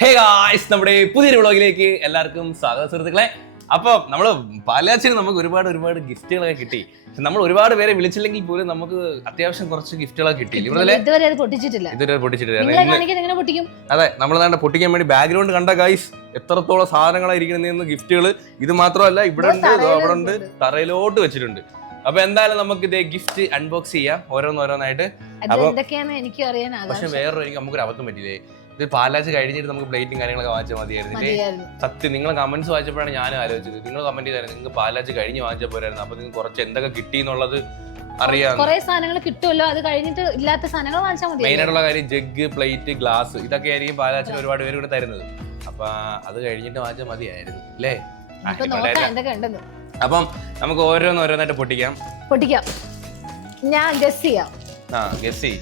Hey guys, നമ്മുടെ പുതിയൊരു വ്ളോഗിലേക്ക് എല്ലാവർക്കും സ്വാഗതം സുഹൃത്തുക്കളെ. അപ്പോൾ നമ്മൾ പാലാച്ചിന് നമുക്ക് ഒരുപാട് ഗിഫ്റ്റുകളൊക്കെ കിട്ടി. നമ്മൾ ഒരുപാട് പേരെ വിളിച്ചില്ലെങ്കിൽ പോലും നമുക്ക് അത്യാവശ്യം കുറച്ച് ഗിഫ്റ്റുകളൊക്കെ കിട്ടി. ഇതുവരെ പൊട്ടിച്ചിട്ടില്ല. അതെ, നമ്മൾ വേണ്ട പൊട്ടിക്കാൻ വേണ്ടി ബാക്ക്ഗ്രൗണ്ട് കണ്ട ഗായ്സ് എത്രത്തോളം സാധനങ്ങളായിരിക്കുന്ന ഗിഫ്റ്റുകൾ. ഇത് മാത്രമല്ല, ഇവിടെ ഉണ്ട്, അവിടെ ഉണ്ട്, തറയിലോട്ട് വെച്ചിട്ടുണ്ട്. അപ്പൊ എന്തായാലും നമുക്ക് ഇതേ ഗിഫ്റ്റ് അൺബോക്സ് ചെയ്യാം ഓരോന്നായിട്ട്. പക്ഷെ വേറൊരു നമുക്കൊരു അബദ്ധം പറ്റില്ലേ, ഇത് പാലാച്ച് കഴിഞ്ഞിട്ട് നമുക്ക് പ്ലേറ്റും കാര്യങ്ങളൊക്കെ വാങ്ങിച്ചാൽ മതിയായിരുന്നില്ലേ? സത്യം, നിങ്ങൾ കമന്റ്സ് വായിച്ചപ്പോഴാണ് ഞാൻ ആലോചിച്ചത്. നിങ്ങൾ കമന്റ് ചെയ്തായിരുന്നു നിങ്ങൾക്ക് പാലാച്ച് കഴിഞ്ഞ് വാങ്ങിച്ചാൽ പോരായിരുന്നു. അപ്പൊ നിങ്ങൾക്ക് കുറച്ച് എന്തൊക്കെ കിട്ടി എന്നുള്ളത് അറിയാം. കുറെ സാധനങ്ങൾ കിട്ടുമല്ലോ, അത് കഴിഞ്ഞിട്ട് ഇല്ലാത്ത സാധനങ്ങൾ വാങ്ങിച്ചാൽ മതി. മെയിൻ ആയിട്ടുള്ള കാര്യം ജഗ്, പ്ലേറ്റ്, ഗ്ലാസ്, ഇതൊക്കെ ആയിരിക്കും പാലാച്ചിന് ഒരുപാട് പേര് ഇവിടെ തരുന്നത്. അപ്പൊ അത് കഴിഞ്ഞിട്ട് വാങ്ങിച്ചാൽ മതിയായിരുന്നു അല്ലേ? അപ്പം നമുക്ക് ഓരോന്നായിട്ട് പൊട്ടിക്കാം. ഞാൻ ഗസ് ചെയ്യാം. ഗസ് ചെയ്യ്.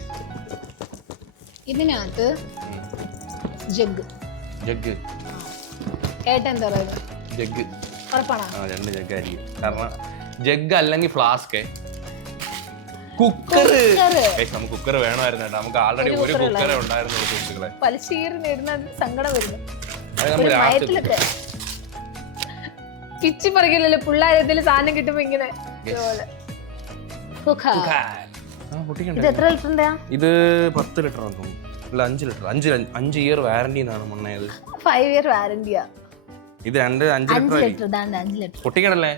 ഇതിനകത്ത് ജഗ് ഏട്ടൻ എന്താ പറയുന്നത്? ജഗ് ഉറപ്പാണോ? രണ്ട് ജഗ് ആയിരിക്കും. കാരണം ജഗ് അല്ലെങ്കിൽ ഫ്ലാസ്ക്, കുക്കർ. നമുക്ക് കുക്കർ വേണമായിരുന്നു കേട്ടോ. നമുക്ക് ആൾറെഡി ഒരു കുക്കറേ ഉണ്ടായിരുന്നു സുഹൃത്തുക്കളെ. സങ്കടം വരുന്നു. പിച്ചി പറിക്കില്ലല്ലോ പിള്ളേരത്തിൽ സാധനം കിട്ടുമ്പോ ഇങ്ങനെ. ഇത് എത്ര ലിറ്ററിന്റെ? ഇത് 10 ലിറ്റർ ആണെന്ന്. അല്ല 5 ലിറ്റർ. 5 ഇയർ വാറന്റി എന്നാണ് മുന്നേത്. 5 ഇയർ വാറന്റിയാ ഇത്. 5 ലിറ്റർ പൊട്ടിക്കണല്ലേ?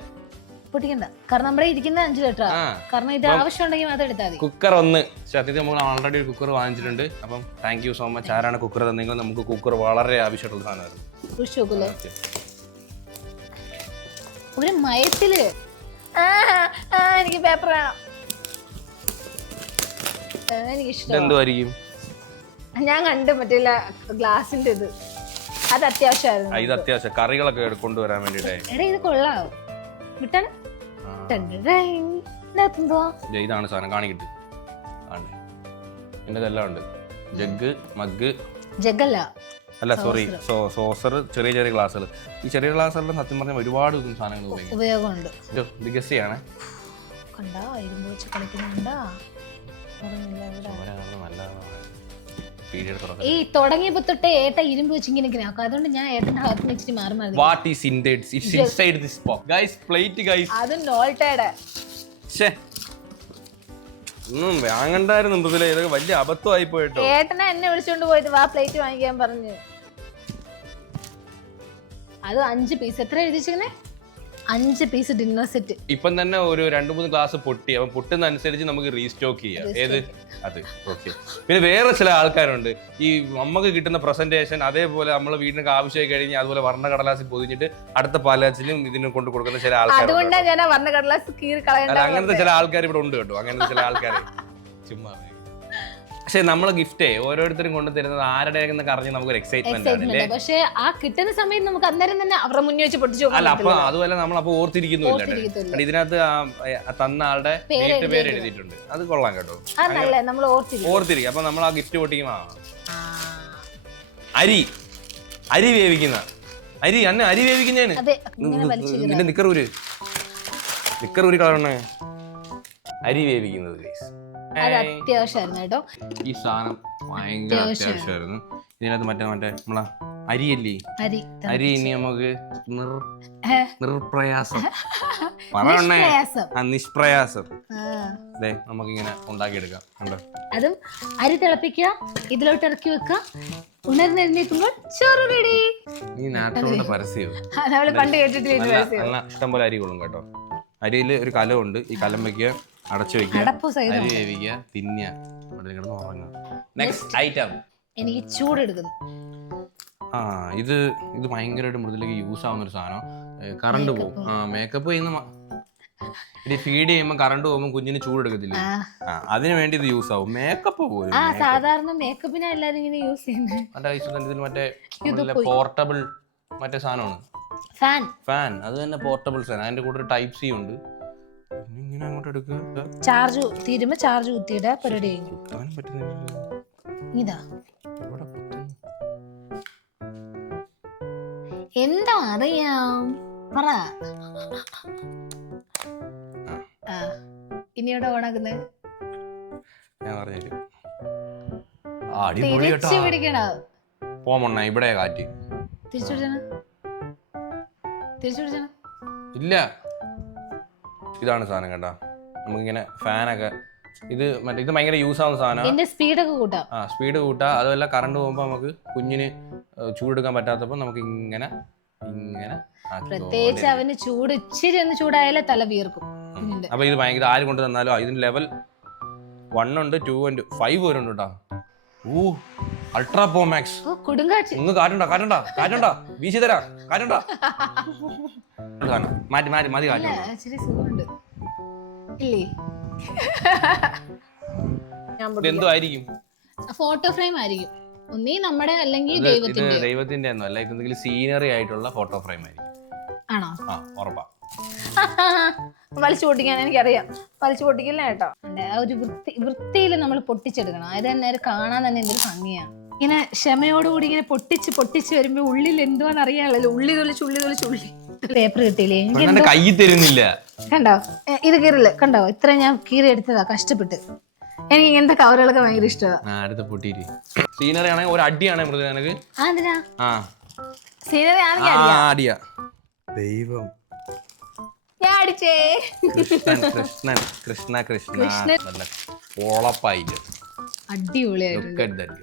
പൊട്ടിക്കണ്ട, കാരണം നമ്മുടെ ഇരിക്കുന്ന 5 ലിറ്റർ. കാരണം ഇത് ആവശ്യം ഉണ്ടെങ്കിൽ മാത്രം എടുത്താൽ മതി. കുക്കർ ഒന്ന് സത്യത്തിൽ നമ്മൾ ഓൾറെഡി ഒരു കുക്കർ വാങ്ങിച്ചിട്ടുണ്ട്. അപ്പം താങ്ക് യു സോ മച്ച്. ആരാണ് കുക്കർ തന്നെങ്കിൽ നമുക്ക് കുക്കർ വളരെ ആവശ്യമുള്ള സാധനമായിരുന്നു. ഒരു മയത്തില് എനിക്ക് പേപ്പർ വേണം. എനിക്കിഷ്ടം. എന്തുവായിരിക്കും? ഞാൻ കണ്ടു മറ്റേ ഗ്ലാസിന്റെ ഇത്. അത് അത്യാവശ്യമായിരുന്നു. ഇത് അത്യാവശ്യം കറികളൊക്കെ കൊണ്ടുവരാൻ വേണ്ടിട്ടേ. എടാ ഇത് കൊള്ളാവും. വിട്ടാണ്. ഇതാണ് സാധനം. കാണിക്കിട്ട് എല്ലാം ഉണ്ട്. Jug, mug. ജഗല്ല, അല്ല സോറി, സോസർ, ചെറിയ ഗ്ലാസുകൾ. ഈ ചെറിയ ഗ്ലാസുകളിൽ സത്യം പറഞ്ഞാൽ ഒരുപാട് സാധനങ്ങൾ ഉപയോഗമുണ്ട്. ഇത് ഗസ് ചെയ്യണേ. കണ്ടാ ഇരുമ്പ് വെച്ച് കളിക്കുന്നുണ്ടാ. ഈ തുടങ്ങിയപ്പോ തൊട്ടേ ഏട്ട ഇരുമ്പ് വെച്ച് ഇങ്ങനെ ആക്കും. അതുകൊണ്ട് ഞാൻ ഏട്ടന്റെ ഭാഗത്ത് വെച്ചിട്ട് മാറി. What is inside this box? Guys, plate guys. അത് നോൾട്ടേടെ. ഛേ, ഒന്നും വാങ്ങണ്ടായിരുന്നു മുതലേ. ഇതൊക്കെ വലിയ അബദ്ധമായി പോയിട്ടോ. ഏട്ടനെ എന്നെ വിളിച്ചോണ്ട് പോയിട്ട് വാ പ്ലേറ്റ് വാങ്ങിക്കാൻ പറഞ്ഞു. അത് 5 പീസ്. എത്ര എഴുതിച്ചിരിക്കുന്നേ? 5 പീസ് ഡിന്നർ സെറ്റ്. ഇപ്പം തന്നെ ഒരു 2-3 ഗ്ലാസ് പൊട്ടി. അപ്പം പൊട്ടുന്ന അനുസരിച്ച് നമുക്ക് റീസ്റ്റോക്ക് ചെയ്യാം. ഏത് അത് ഓക്കെ. പിന്നെ വേറെ ചില ആൾക്കാരുണ്ട്, ഈ നമുക്ക് കിട്ടുന്ന പ്രസന്റേഷൻ അതേപോലെ നമ്മളെ വീടിനൊക്കെ ആവശ്യമായി കഴിഞ്ഞാൽ അതുപോലെ വർണ്ണക്കടലാസിൽ പൊതിഞ്ഞിട്ട് അടുത്ത പാലാച്ചിനും ഇതിനും കൊണ്ട് കൊടുക്കുന്ന ചില ആൾക്കാർ. അങ്ങനത്തെ ചില ആൾക്കാർ ഇവിടെ ഉണ്ട് കേട്ടോ. അങ്ങനത്തെ ചില ആൾക്കാർ ചുമ്മാ. പക്ഷെ നമ്മളെ ഗിഫ്റ്റ് ഓരോരുത്തരും കൊണ്ടു തരുന്നത് ആരുടെ അറിഞ്ഞ് നമുക്കൊരു എക്സൈറ്റ്മെന്റ് ആണ്. പക്ഷെ ആ കിട്ടുന്ന സമയത്ത് നമുക്ക് അന്നേരം തന്നെ അവരുടെ മുന്നിൽ വെച്ച് പൊട്ടിച്ചു. അല്ല, അപ്പൊ അതുപോലെ നമ്മൾ അപ്പൊ ഓർത്തിരിക്കുന്നില്ല. ഇതിനകത്ത് തന്ന ആളുടെ പേര് എഴുതിയിട്ടുണ്ട്. അത് കൊള്ളാം കേട്ടോ. ഓർത്തിരിക്കും. അപ്പൊ നമ്മൾ ആ ഗിഫ്റ്റ് പൊട്ടിക്കും. അരി വേവിക്കുന്ന അരി വേവിക്കുന്നതാണ്. നിന്റെ നിക്കറൂര് കളറണേ. അരി വേവിക്കുന്നത് അത്യാവശ്യമായിരുന്നു കേട്ടോ. ഈ സാധനം ഭയങ്കര അത്യാവശ്യമായിരുന്നു. ഇതിനകത്ത് മറ്റേ നമ്മളെ അരിയല്ലേ, അരി ഇനി നമുക്ക് നിർപ്രയാസം പറയണേ, നിഷ്പ്രയാസം നമുക്കിങ്ങനെ ഉണ്ടാക്കിയെടുക്കാം. കണ്ടോ? അതും അരി തിളപ്പിക്കുക, ഇതിലോട്ട് ഇറക്കി വെക്കുക, ഉണർന്നെഴുന്നേൽക്കുമ്പോൾ ചോറ് റെഡി. ഈ നാട്ടിലുള്ള പരസ്യം പണ്ട് കേട്ടിട്ടില്ല. ഇഷ്ടം പോലെ അരി കൊള്ളും കേട്ടോ. അരിയിൽ ഒരു കലമുണ്ട്. ഈ കലം വെക്കുക, അടച്ചു വെക്കുക, അരി വേവിക്കുക, തിന്നുക, കിടന്ന് ഉറങ്ങുക. Next item. എനിക്ക് ചൂടെടുക്കുന്നു. ഇത് ഭയങ്കരമായിട്ട് മൃദുലേക്ക് യൂസ് ആവുന്ന ഒരു സാധനം. കറണ്ട് പോകും. മേക്കപ്പ് ചെയ്യുന്ന ഫീഡ് ചെയ്യുമ്പോൾ കറണ്ട് പോകുമ്പോൾ കുഞ്ഞിന് ചൂടെടുക്കത്തില്ല. അതിന് വേണ്ടി ഇത് യൂസ് ആവും. മേക്കപ്പ് പോലും സാധാരണ മേക്കപ്പിനാ എല്ലാരും ഇങ്ങനെ യൂസ് ചെയ്യുന്നത്. മറ്റേ പോർട്ടബിൾ മറ്റേ സാധനമാണ് ഫാൻ. അത് തന്നെ പോർട്ടബിൾ ഫാൻ. അതിന്റെ കൂടെ ഒരു ടൈപ്പ് സി ഉണ്ട്. ഇങ്ങനെ അങ്ങോട്ട് എടുക്കുക, ചാർജ് തീരുമ്പോ ചാർജ് കുത്തിയിട പരിപാടി കഴിഞ്ഞു. ഇതാ എന്താ അറിയാം പറ. ഇനി എവിടെ ഓണാക്കുന്നേ? ഞാൻ പറഞ്ഞു തിരിച്ചു പിടിക്കണ. പോമണ്ണ ഇവിടെ കാറ്റ് തിരിച്ചു ഇല്ല. ഇതാണ് സാധനം കേട്ടാ, നമുക്കിങ്ങനെ ഫാനൊക്കെ ഇത് ഭയങ്കര യൂസ് ആവുന്ന സാധനം. സ്പീഡൊക്കെ കൂട്ടാം. സ്പീഡ് കൂട്ടാം. അതുമല്ല കറണ്ട് പോകുമ്പോൾ നമുക്ക് കുഞ്ഞിന് ചൂടെടുക്കാൻ പറ്റാത്തപ്പോൾ നമുക്ക് ഇങ്ങനെ പ്രത്യേകിച്ച് അവന് ചൂട് ഇച്ചിരി ഒന്ന് ചൂടായാലേ തല വീർക്കും. അപ്പൊ ഇത് ഭയങ്കര ആര് കൊണ്ട് തന്നാലും ഇതിന് ലെവൽ 1 ഉണ്ട്, 2 ഉണ്ട്, 5 വരെ ഉണ്ട് കേട്ടാ. Ultra pro max. കൊടുങ്കാറ്റ്. ഇങ്ങ് കാറ്റുണ്ടാ വീശി തരാ, കാറ്റുണ്ടാ. മാറ്റി മതി കാറ്റ്. എന്തോ ആയിരിക്കും, ഫോട്ടോ ഫ്രെയിം ആയിരിക്കും. ഒന്നീ നമ്മുടെ അല്ലെങ്കിൽ ദൈവത്തിന്റെ ഒന്നും അല്ല, ഇതെന്തെങ്കിലും സീനറി ആയിട്ടുള്ള ഫോട്ടോ ഫ്രെയിം ആയിരിക്കും. ആണോ? ഉറപ്പാ. വലിച്ചു പൊട്ടിക്കാൻ എനിക്കറിയാം. വലിച്ചു പൊട്ടിക്കില്ല കേട്ടോ. ആ ഒരു വൃത്തിയിൽ നമ്മൾ പൊട്ടിച്ചെടുക്കണം. അത് തന്നെ കാണാൻ തന്നെ എന്തൊരു ഭംഗിയാണ്. ഇങ്ങനെ ക്ഷമയോടുകൂടി ഇങ്ങനെ പൊട്ടിച്ച് വരുമ്പോ ഉള്ളിൽ എന്തുവാന്ന് അറിയാമല്ലോ. ഉള്ളി തൊളിച്ച് പേപ്പർ കിട്ടിയില്ലേ? എനിക്ക് കൈ തരുന്നില്ല. കണ്ടോ ഇത് കീറില്ല, കണ്ടോ ഇത്ര ഞാൻ കീറി എടുത്തതാ കഷ്ടപ്പെട്ട്. എനിക്ക് ഇങ്ങനത്തെ കവറുകളൊക്കെ ഭയങ്കര ഇഷ്ടമാണ്. സീനറി ആണെങ്കിൽ ഒരു അടിയാണ് മൃദുനക്ക്. സീനറി ആണെങ്കിൽ ദൈവം ഞാൻ അടിച്ചേ. കൃഷ്ണ അടിപൊളിയായിട്ട്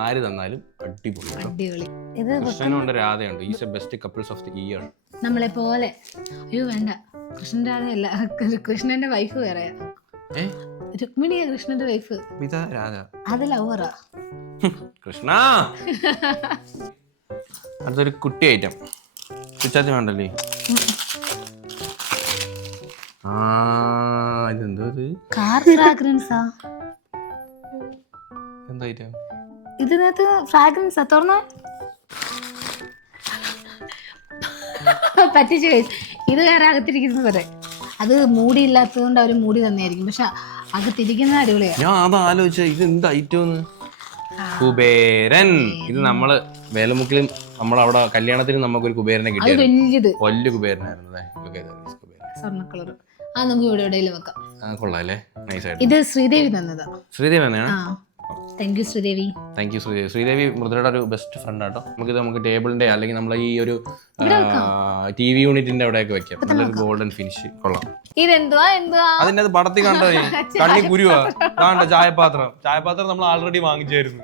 ആര് തന്നാലും അടിപൊളി. ഇത് കൃഷ്ണനുണ്ട്, രാധയുണ്ട്. Is a best couples of the year. നമ്മളെ പോലെ. അയ്യോ വേണ്ട, കൃഷ്ണൻ രാധയല്ല, കൃഷ്ണന്റെ വൈഫ് വേറെയാ. രുക്മിണിയാ കൃഷ്ണന്റെ വൈഫ്. അത് ലവറാ. കൃഷ്ണ അടുത്തൊരു കുട്ടി ഐറ്റം പിച്ചാത്തി വേണ്ടല്ലേ? ഇതെന്തോ എന്താ ഐറ്റം? ഇതിനകത്ത് ഫ്രാഗ്രൻസ് തുറന്ന പറ്റിച്ചു. ഇത് വേറെ അകത്തിരിക്കുന്നത് വരെ അത് മൂടിയില്ലാത്തത് കൊണ്ട് അവര് മൂടി തന്നെയായിരിക്കും. പക്ഷെ അകത്തിരിക്കുന്ന അടിപൊളിയാ. ഞാൻ അത് ആലോചിച്ച ഇത് എന്ത് ഐറ്റം? കുബേരൻ. ഇത് നമ്മള് വേലമുക്കിലും നമ്മളവിടെ കല്യാണത്തിന് നമുക്കൊരു കുബേരനെ കിട്ടി. വലിയ കുബേരനായിരുന്നു. സ്വർണ്ണ കളർ. ആ നമുക്ക് ഇവിടെ എവിടെയെങ്കിലും വെക്കാം. കൊള്ളാല്ലേ, നൈസായിട്ട്. ഇത് ശ്രീദേവി തന്നതാ. ശ്രീദേവി തന്നെയാണ്. Thank you Sridevi. ശ്രീദേവി മൃദുലയുടെ ഒരു ബെസ്റ്റ് ഫ്രണ്ട് ആട്ടോ. നമുക്ക് ടേബിളിന്റെ അല്ലെങ്കിൽ നമ്മളെ ഈ ഒരു TV യൂണിറ്റിന്റെ അവിടെയൊക്കെ വെക്കാം. നല്ലൊരു ഗോൾഡൻ ഫിനിഷ്. കൊള്ളാം. ഇതെന്തുവാ അതിന്റെ അത് പടത്തിൽ കണ്ടത് കണ്ണി കുരുവാ. കാണണ്ട ചായപാത്രം നമ്മൾ ആൾറെഡി വാങ്ങിച്ചായിരുന്നു.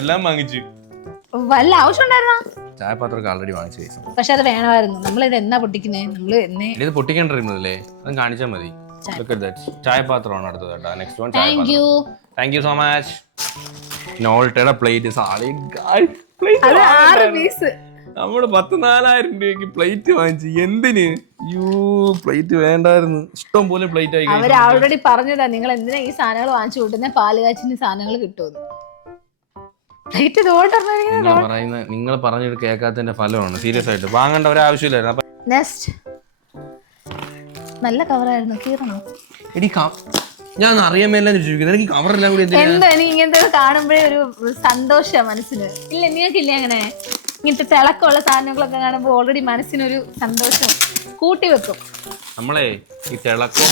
എല്ലാം വാങ്ങിച്ചു. വല്ല ആവശ്യം ഉണ്ടായിരുന്നോ? ചായപാത്രം ആൾറെഡി വാങ്ങിച്ചു. പക്ഷെ അത് വേണമായിരുന്നു. നമ്മളിത് എന്നാ പൊട്ടിക്കുന്നേ? ഇത് പൊട്ടിക്കേണ്ടിരുന്നതല്ലേ? അത് കാണിച്ചാൽ മതി. ചായപാത്രമാണ് അടുത്തത് കേട്ടോ. Next one. Thank you so much. നോൾട്ടയുടെ പ്ലേറ്റ്. നമ്മള് 14,000 രൂപയ്ക്ക് പ്ലേറ്റ് വാങ്ങിച്ചു. എന്തിന്? പ്ലേറ്റ് വേണ്ടായിരുന്നു. ഇഷ്ടം പോലെ പ്ലേറ്റ് ആയി. അവർ ഓൾറെഡി പറഞ്ഞതാ നിങ്ങൾ എന്തിനാ ഈ സാധനങ്ങൾ വാങ്ങിച്ചു കൂട്ടുന്ന, പാല് കാച്ചിന് സാധനങ്ങൾ കിട്ടുമെന്ന്. നിങ്ങൾ പറഞ്ഞത് കേൾക്കാത്തതിന്റെ ഫലമാണ്. സീരിയസ് ആയിട്ട് വാങ്ങേണ്ട ഒരു ആവശ്യമില്ലായിരുന്നു. നല്ല കവറായിരുന്നു. കീറണോ? ഞാൻ അറിയാൻ മേലെ ചോദിക്കുന്നത്. എനിക്ക് കവറെല്ലാം കൂടി എന്താ എനിക്ക് ഇങ്ങനത്തെ കാണുമ്പോഴേ ഒരു സന്തോഷ മനസ്സിന്. ഇല്ല നിങ്ങൾക്കില്ല അങ്ങനെ ഇങ്ങനത്തെ തിളക്കമുള്ള സാധനങ്ങളൊക്കെ കാണുമ്പോൾ ഓൾറെഡി മനസ്സിനൊരു സന്തോഷം കൂട്ടി വെക്കും. നമ്മളെ ഈ തിളക്കവും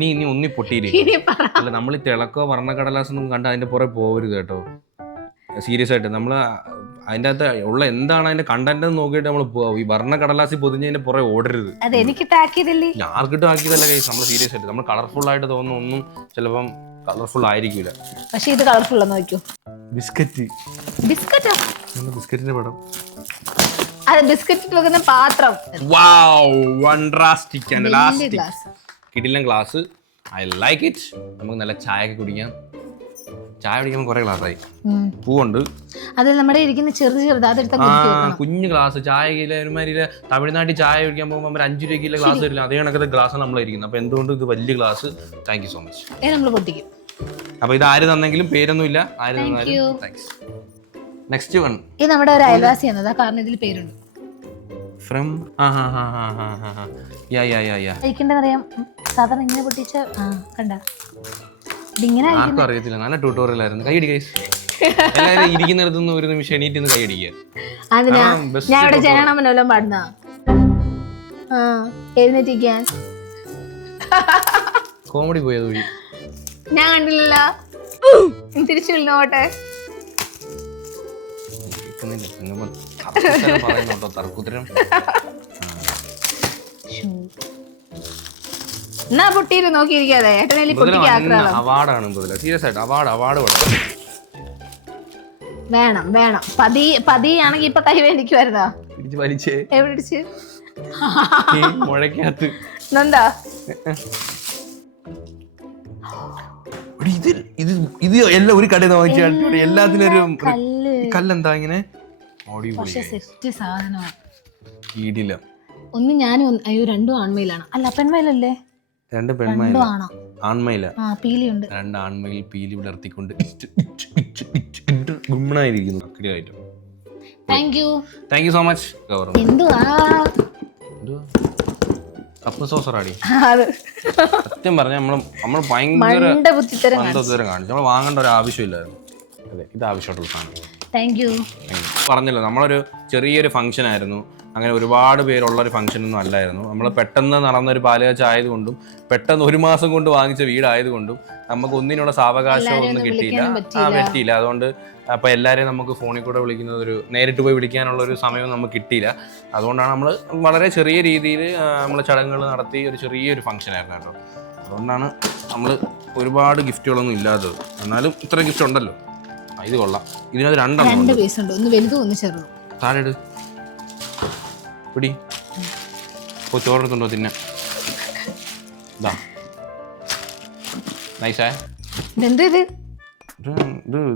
നീ ഒന്നി പൊട്ടിയില്ല. നമ്മൾ ഈ തിളക്കോ വർണ്ണക്കടലാസൊന്നും കണ്ട് അതിന്റെ പുറകെ പോകരുത് കേട്ടോ. സീരിയസ് ആയിട്ട് നമ്മൾ അതിൻ്റെ അകത്ത് ഉള്ള എന്താണ് അതിന്റെ കണ്ടന്റ് നോക്കിയിട്ട് നമ്മൾ പോവാം. ഈ വർണ്ണക്കടലാസി പൊതിഞ്ഞതിന്റെ പുറകെ ഓടരുത്. ആർക്കിട്ടും ആക്കിയതല്ല കൈസ്. നമ്മൾ സീരിയസ് ആയിട്ട് നമ്മൾ കളർഫുൾ ആയിട്ട് തോന്നുന്ന ഒന്നും ചിലപ്പം കളർഫുൾ ആയിരിക്കില്ല. പക്ഷെ ഇത് കളർഫുൾ നോക്കൂ. ബിസ്ക്കറ്റിന്റെ പടം. ബിസ്ക്കറ്റ് വെക്കുന്ന പാത്രം. കിടിലൻ ഗ്ലാസ്. I like it. നമുക്ക് നല്ല ചായ ഒക്കെ കുടിക്കാം. ചായ കുടിക്കാൻ കുറെ ഗ്ലാസ്സായി. പൂവുണ്ട്. അതിൽ നമ്മുടെ ഇരിക്കുന്ന ചെറുത് കുഞ്ഞു ഗ്ലാസ്. ചായ ഒരുമാതിരി തമിഴ്നാട്ടിൽ ചായ കുടിക്കാൻ പോകുമ്പോൾ 5 രൂപയ്ക്കുള്ള ഗ്ലാസ് വരില്ല. അതേ കണക്കത്തെ ഗ്ലാസ് നമ്മളിരിക്കുന്നത്. അപ്പൊ എന്തുകൊണ്ട് ഇത് വലിയ glass. Thank you so much. നമ്മൾ പൊട്ടിക്കും. അപ്പൊ ഇത് ആര് തന്നെങ്കിലും പേരൊന്നും ഇല്ല. ആര് തന്നാലും താങ്ക്സ്. Next one. ഇത് നമ്മുടെ ഒരു അയൽവാസിയാണ്. അതാ കാരണം ഇതിൽ പേരുണ്ട്. ഫ്രം അറിയാം. സാധാരണ ഇങ്ങനെ പൊട്ടിച്ച കണ്ട ആർക്കും അറിയത്തില്ല. നല്ല ട്യൂട്ടോറിയൽ ആയിരുന്നു. കൈയടി ഗൈസ്. എല്ലാവരും ഇരിക്കുന്നിടത്തുനിന്ന് ഒരു നിമിഷം എണീറ്റ് കൈയടിക്കുക. ഞാൻ ഇവിടെ ജനഗണമനല്ലോ പാടുന്ന എഴുന്നേറ്റിരിക്കാൻ. കോമഡി പോയത് വഴി ഞാൻ കണ്ടില്ലല്ലോ. തിരിച്ചു നോട്ടെ. തർക്കുത്തരം എന്നാ പൊട്ടിയിട്ട് നോക്കിയിരിക്കാതെ ഏട്ടനെല്ലി പൊട്ടിക്കാക്കണം. അവാർഡാണ് സീരിയസ് ആയിട്ട് അവാർഡ് വേണം വേണം. പതിയാണെങ്കി ഇപ്പൊ കൈ വേണ്ടിക്കുവായിരുന്നാ വലിച്ചേ എവിടെ ഇടിച്ച് മുഴക്കകത്ത് നന്ദാ ഇത് എല്ലാം ഒരു കടയിൽ നിന്ന് വാങ്ങിച്ചാൽ എല്ലാത്തിനും ഒരു കല്ലെന്താ ഇങ്ങനെ സെറ്റ് സാധനമാണ്. ഈടില്ല ഒന്ന് ഞാനും അയ്യോ രണ്ടും ആൺമയിലാണ്. അല്ല പെൺമയിലല്ലേ? രണ്ട് ആണോ? ആൺമയില. പീലിയുണ്ട്. രണ്ട് ആൺമയിൽ പീലി വിടർത്തിക്കൊണ്ട് ഗുമ്മണായിരിക്കുന്നു. Thank you so much. എന്തുവാ കപ്പ് സോസറാടി. സത്യം പറഞ്ഞ നമ്മൾ ഭയങ്കര കാണിച്ചു. നമ്മൾ വാങ്ങേണ്ട ഒരു ആവശ്യമില്ലായിരുന്നു. അതെ, ഇത് ആവശ്യമായിട്ടുള്ള സാധനം. പറഞ്ഞല്ലോ, നമ്മളൊരു ചെറിയൊരു ഫംഗ്ഷൻ ആയിരുന്നു. അങ്ങനെ ഒരുപാട് പേരുള്ള ഒരു ഫംഗ്ഷൻ ഒന്നും അല്ലായിരുന്നു. നമ്മൾ പെട്ടെന്ന് നടന്നൊരു പാലുകാച്ച ആയതുകൊണ്ടും പെട്ടെന്ന് ഒരു മാസം കൊണ്ട് വാങ്ങിച്ച വീടായതുകൊണ്ടും നമുക്ക് ഒന്നിനുള്ള സാവകാശം ഒന്നും പറ്റിയില്ല. അതുകൊണ്ട് അപ്പൊ എല്ലാവരെയും നമുക്ക് ഫോണിൽ കൂടെ വിളിക്കുന്നത് നേരിട്ട് പോയി വിളിക്കാനുള്ള ഒരു സമയം നമുക്ക് കിട്ടിയില്ല. അതുകൊണ്ടാണ് നമ്മൾ വളരെ ചെറിയ രീതിയിൽ നമ്മൾ ചടങ്ങുകൾ നടത്തി ഒരു ചെറിയൊരു ഫംഗ്ഷൻ ആയിരുന്നു കേട്ടോ. അതുകൊണ്ടാണ് നമ്മൾ ഒരുപാട് ഗിഫ്റ്റുകളൊന്നും ഇല്ലാത്തത്. എന്നാലും ഇത്ര ഗിഫ്റ്റ് ഉണ്ടല്ലോ. ഇത് കൊള്ളാം. ഇതിനകത്ത് രണ്ട് പീസ് ഉണ്ട്, ഒന്ന് വലുതും ഒന്ന് ചെറുതും. താഴെ പിടി ചോറെടുത്തുണ്ടോ തിന്നെ.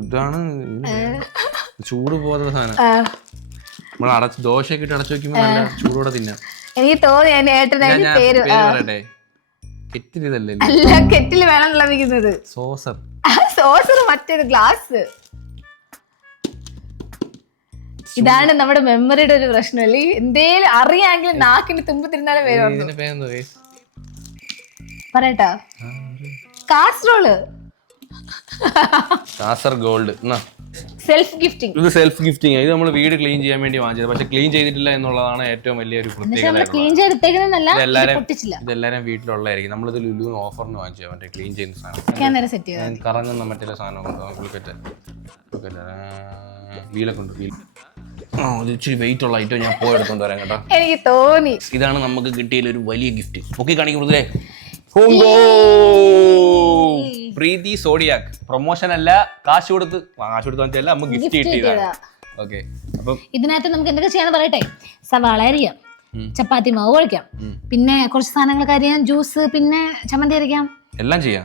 ഇതാണ് ചൂട് പോകുന്ന സാധനം. നമ്മൾ ദോശയൊക്കെ ഇട്ട് അടച്ചു വെക്കുമ്പോ നല്ല ചൂടോടെ തിന്നാം. എനിക്ക് തോന്നി കെറ്റിലിതല്ലേ? കെറ്റില് വേണം. സോസർ മറ്റേത് ഗ്ലാസ്. ഇതാണ് നമ്മുടെ മെമ്മറിയുടെ ഒരു പ്രശ്നമല്ലേ. എന്തേലും അറിയാമെങ്കിൽ നാക്കിന് തുമ്പത്തിരുന്നാലേ പേര് പറയട്ടാ. കാസർഗോൾഡ് സെൽഫ് ഗിഫ്റ്റിംഗ്. ഇത് സെൽഫ് ഗിഫ്റ്റിംഗ്. ഇത് നമ്മൾ വീട് ക്ലീൻ ചെയ്യാൻ വേണ്ടി വാങ്ങിച്ചത്. പക്ഷെ ക്ലീൻ ചെയ്തിട്ടില്ല എന്നുള്ളതാണ് ഏറ്റവും വലിയൊരു പ്രത്യേകത. ഇതെല്ലാരും വീട്ടിലുള്ളതായിരിക്കും. നമ്മളിത് ലുലുവിന് ഓഫറിന് വാങ്ങിച്ചത്. മറ്റേ ക്ലീൻ ചെയ്യുന്ന സാധനം, കറങ്ങുന്ന മറ്റേ സാധനം വീലൊക്കെ ഉണ്ട്. ഇച്ചിരി വെയിറ്റ് ഉള്ള ഐറ്റം ഞാൻ പോയെടുത്തോണ്ട് വരാം കേട്ടോ. എനിക്ക് തോന്നി ഇതാണ് നമുക്ക് കിട്ടിയ ഒരു വലിയ ഗിഫ്റ്റ്. ഓക്കെ, കാണിക്കുന്നേ. പ്രീതി സോഡിയാക്. പ്രൊമോഷൻ അല്ല, കാശ് കൊടുത്ത് വാങ്ങിച്ചല്ല, നമുക്ക് ഗിഫ്റ്റ് കിട്ടിയതാണ്. ഓക്കെ, അപ്പം ഇതിനകത്ത് നമുക്ക് എന്തൊക്കെ ചെയ്യാന്ന് പറയട്ടെ. സവാള അരിയാം, ചപ്പാത്തി മാവ് കുഴക്കാം, പിന്നെ കുറച്ച് സാധനങ്ങളൊക്കെ അരിയാം, ജ്യൂസ്, പിന്നെ ചമ്മന്തി അരയ്ക്കാം, എല്ലാം ചെയ്യാം.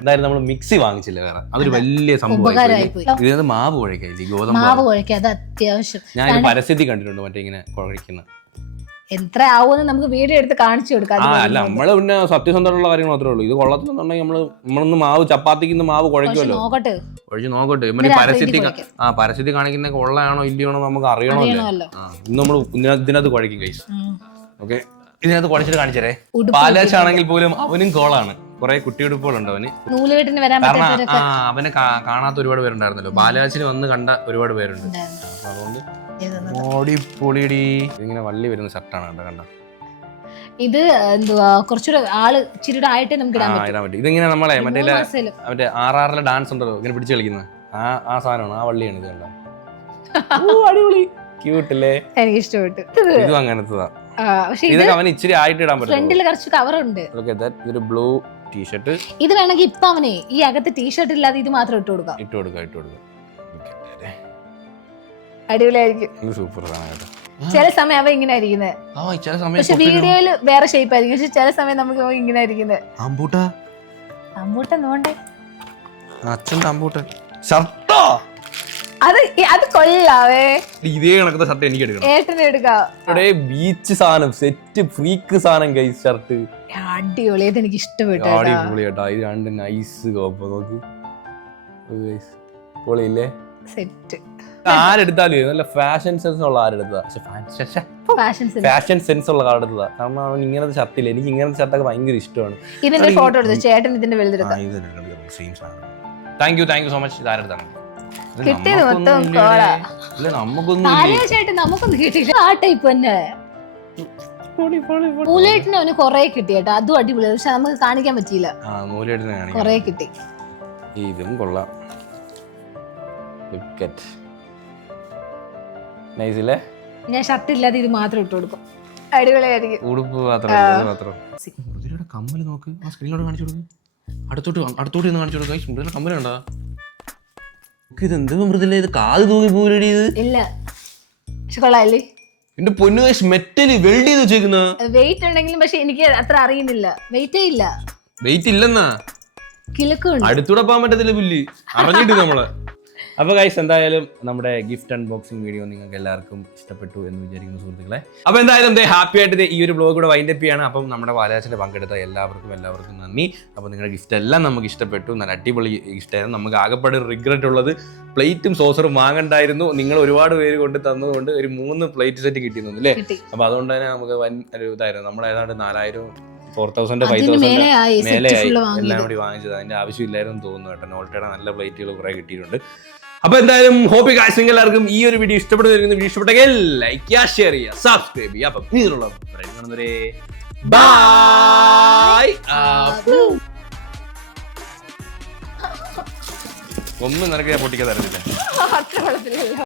എന്തായാലും നമ്മൾ മിക്സി വാങ്ങിച്ചില്ല വേറെ. അതൊരു വലിയ സംഭവം. ഇതിനകത്ത് മാവ് കുഴക്കില്ലേ, ഗോതമ്പ് മാവ് കുഴക്കുക. അത് അത്യാവശ്യം. ഞാൻ പരസ്യത്തിൽ കണ്ടിട്ടുണ്ട് മറ്റേ ഇങ്ങനെ കുഴക്കുന്ന. എത്ര ആവുമെന്ന് നമുക്ക് വീഡിയോ എടുത്ത് കാണിച്ചു കൊടുക്കാം. അല്ല, നമ്മള് പിന്നെ സത്യസന്ധമുള്ള കാര്യങ്ങൾ മാത്രമേ ഉള്ളൂ. ഇത് കൊള്ളത്തില്ലെന്നുണ്ടെങ്കിൽ നമ്മളൊന്ന് മാവ് ചപ്പാത്തിക്ക് മാവ് കുഴക്കുമല്ലോ, കുഴച്ച് നോക്കട്ടെ. പരസ്യത്തിൽ കാണിക്കുന്ന കൊള്ളയാണോ ഇല്ലയാണോ നമുക്ക് അറിയണമല്ലോ. ഇന്ന് നമ്മൾ ഇതിനകത്ത് കുഴക്കും ഗൈസ്. ഓക്കെ, ഇതിനകത്ത് കുഴച്ചിട്ട് കാണിച്ചേ. പാലാച്ചാണെങ്കിൽ പോലും അവനും കോളാണ്. കുറെ കുട്ടിയുടുപ്പുകളുണ്ട് അവന്. കാരണം അവനെ കാണാത്ത ഒരുപാട് പേരുണ്ടായിരുന്നല്ലോ. പാലാച്ചിന് വന്ന് കണ്ട ഒരുപാട് പേരുണ്ട്. അതുകൊണ്ട് പൊളിയടി. ഇങ്ങനെ വള്ളി വരുന്ന ഷർട്ടാണ് കേട്ടോ. കണ്ട ഇത് എന്തുവാ, കുറച്ചുകൂടെ ആള് ഇച്ചിരി ആയിട്ടേ നമുക്ക് ഇടാൻ പറ്റും. ഇതിങ്ങനെ നമ്മളെ മറ്റേ RR ഡാൻസ് ഉണ്ടല്ലോ, ഇങ്ങനെ പിടിച്ച് കളിക്കുന്നത്. ആ സാധനമാണ്, ആ വള്ളിയാണ്. ഇത് കണ്ട അടിപൊളി, ക്യൂട്ടല്ലേ? എനിക്ക് ഇഷ്ടപ്പെട്ടു. ഇതും അങ്ങനത്തതാ. ഇതൊക്കെ അവന് ഇച്ചിരി ആയിട്ട് ഇടാൻ പറ്റും. ഫ്രണ്ടിൽ കുറച്ച് കവറുണ്ട്. ഇതൊരു ബ്ലൂ ടീഷർട്ട്. ഇത് വേണമെങ്കിൽ ഇപ്പൊ അവനെ ഈ അകത്ത് ടീഷർട്ട് ഇല്ലാതെ ഇത് മാത്രം ഇട്ട് കൊടുക്കാം. അടിപൊളിയായിരിക്കും. സൂപ്പർ ആണ് കേട്ടോ. ചില സമയം അവ ഇങ്ങനെ ആയിരിക്കുന്നത്. പക്ഷെ വീഡിയോയില് വേറെ ഷേപ്പ് ആയിരിക്കും. പക്ഷെ ചില സമയം നമുക്ക് ഇങ്ങനെ ആയിരിക്കുന്നത്. അമ്പൂട്ടൻ നോണ്ടേ, അച്ഛൻ്റെ അമ്പൂട്ടൻ ഷർട്ടോ. അത് കൊള്ളാവേ. ഇതേ കണക്കത്തെ ഷർട്ട് എനിക്ക് എടുക്കണം. ഏട്ടനെ എടുക്കാം. ബീച്ച് സാധനം, സെറ്റ് ഫ്രീക്ക് സാധനം ഗൈസ്. ഷർട്ട് അടിപൊളി. ഇത് എനിക്ക് ഇഷ്ടപ്പെട്ടു. അടിപൊളി കേട്ടോ. ഇത് രണ്ട് നൈസ് കോപ്പ് നോക്ക്. പൊളിയില്ലേ? സെറ്റ്. ആരെടുത്താലും നല്ല ഫാഷൻ സെൻസ് ഉള്ള ആരെടുത്തതാ. ഫാഷൻ സെൻസ് ഉള്ള ആരെടുത്തതാ. കാരണം അവൻ ഇങ്ങനത്തെ ഷർട്ടില്ല. എനിക്ക് ഇങ്ങനത്തെ ഷർട്ടൊക്കെ ഭയങ്കര ഇഷ്ടമാണ്. ഇതിന്റെ ഫോട്ടോ എടുത്തു ചേട്ടൻ. ഇതിന്റെ വലുതെടുക്കാം. Thank you so much. ഇത് ആരെടുത്താണ്? കിട്ടിയത് മൊത്തം കോളാ. നമുക്കൊന്നും കിട്ടിയില്ല. ആ ടൈപ്പ് തന്നെ. മൂലേട്ടിന് അവന് കൊറേ കിട്ടി കേട്ടോ. അതും അടിപൊളി. പക്ഷെ നമുക്ക് കാണിക്കാൻ പറ്റിയില്ല. കൊറേ കിട്ടി. ഇതും കൊള്ളാം. നൈസില്ലേ? ഞാൻ ഷർട്ട് ഇല്ലാതെ ഇത് മാത്രം ഇട്ട് കൊടുക്കും. അടിപൊളിയായിരിക്കും. ഉടുപ്പ് മാത്രം. മൃദുലയുടെ കമ്മല് നോക്ക്, ആ സ്ക്രീനിലോട്ട് കാണിച്ചു കൊടുക്ക്. അടുത്തോട്ട് നിന്ന് കാണിച്ചു കൊടുക്കുക. മൃദുലയുടെ കമ്മല് കണ്ടാ? ഇതെന്ത് മൃദുല, ഇത് കാത് തൂങ്ങി പോരടി. ഇത് ഇല്ല, പക്ഷെ കൊള്ളാല്ലേ? എന്റെ പൊന്നു മെറ്റല് വെൽഡ് ചെയ്ത് വെച്ചേക്കുന്ന. വെയിറ്റ് ഉണ്ടെങ്കിലും പക്ഷെ എനിക്ക് അത്ര അറിയുന്നില്ല. വെയിറ്റേ ഇല്ല. വെയിറ്റ് ഇല്ലെന്നാ? കിലുക്കുണ്ട്. അടുത്തൂടെ പോകാൻ പറ്റത്തില്ല പുല്ല്, അറിഞ്ഞിട്ട് നമ്മള്. അപ്പൊ ഗൈസ്, എന്തായാലും നമ്മുടെ ഗിഫ്റ്റ് അൺബോക്സിംഗ് വീഡിയോ നിങ്ങൾക്ക് എല്ലാവർക്കും ഇഷ്ടപ്പെട്ടു എന്ന് വിചാരിക്കുന്ന സുഹൃത്തുക്കളെ. അപ്പൊ എന്തായാലും ഹാപ്പി ആയിട്ട് ഈ ഒരു വ്ലോഗ് കൂടെ വൈൻഡപ്പ് ചെയ്യാണ്. അപ്പം നമ്മുടെ പാലാച്ചിൽ പങ്കെടുത്ത എല്ലാവർക്കും നന്ദി. അപ്പൊ നിങ്ങളുടെ ഗിഫ്റ്റ് എല്ലാം നമുക്ക് ഇഷ്ടപ്പെട്ടു, നല്ല അടിപൊളി ഗിഫ്റ്റായിരുന്നു. നമുക്ക് ആകെപ്പാട് റിഗ്രറ്റ് ഉള്ളത് പ്ലേറ്റും സോസറും വാങ്ങണ്ടായിരുന്നു. നിങ്ങൾ ഒരുപാട് പേര് കൊണ്ട് തന്നതുകൊണ്ട് ഒരു 3 പ്ലേറ്റ് സെറ്റ് കിട്ടിയിരുന്നു അല്ലേ? അപ്പൊ അതുകൊണ്ട് തന്നെ നമുക്ക് വൻ ഒരു ഇതായിരുന്നു. നമ്മൾ ഏതാണ്ട് 4000 4000 5000 മേലെയായി എല്ലാം കൂടി വാങ്ങിച്ചത്. അതിന്റെ ആവശ്യമില്ലായിരുന്നു തോന്നുന്നു കേട്ടോ. നോൾട്ടയുടെ നല്ല പ്ലേറ്റുകൾ കുറെ കിട്ടിയിട്ടുണ്ട്. അപ്പൊ എന്തായാലും ഹോപ്പി ഗൈസ്, നിങ്ങൾക്ക് എല്ലാവർക്കും ഈ ഒരു വീഡിയോ ഇഷ്ടപ്പെടുന്ന വീഡിയോ ഇഷ്ടപ്പെട്ടെങ്കിൽ ലൈക്ക് ചെയ്യുക, ഷെയർ ചെയ്യുക, സബ്സ്ക്രൈബ് ചെയ്യുക. അപ്പം ഇതിലുള്ള ബൈ. ഒന്നും നിനക്ക് ഞാൻ പൊട്ടിക്കാൻ തരുന്നില്ല.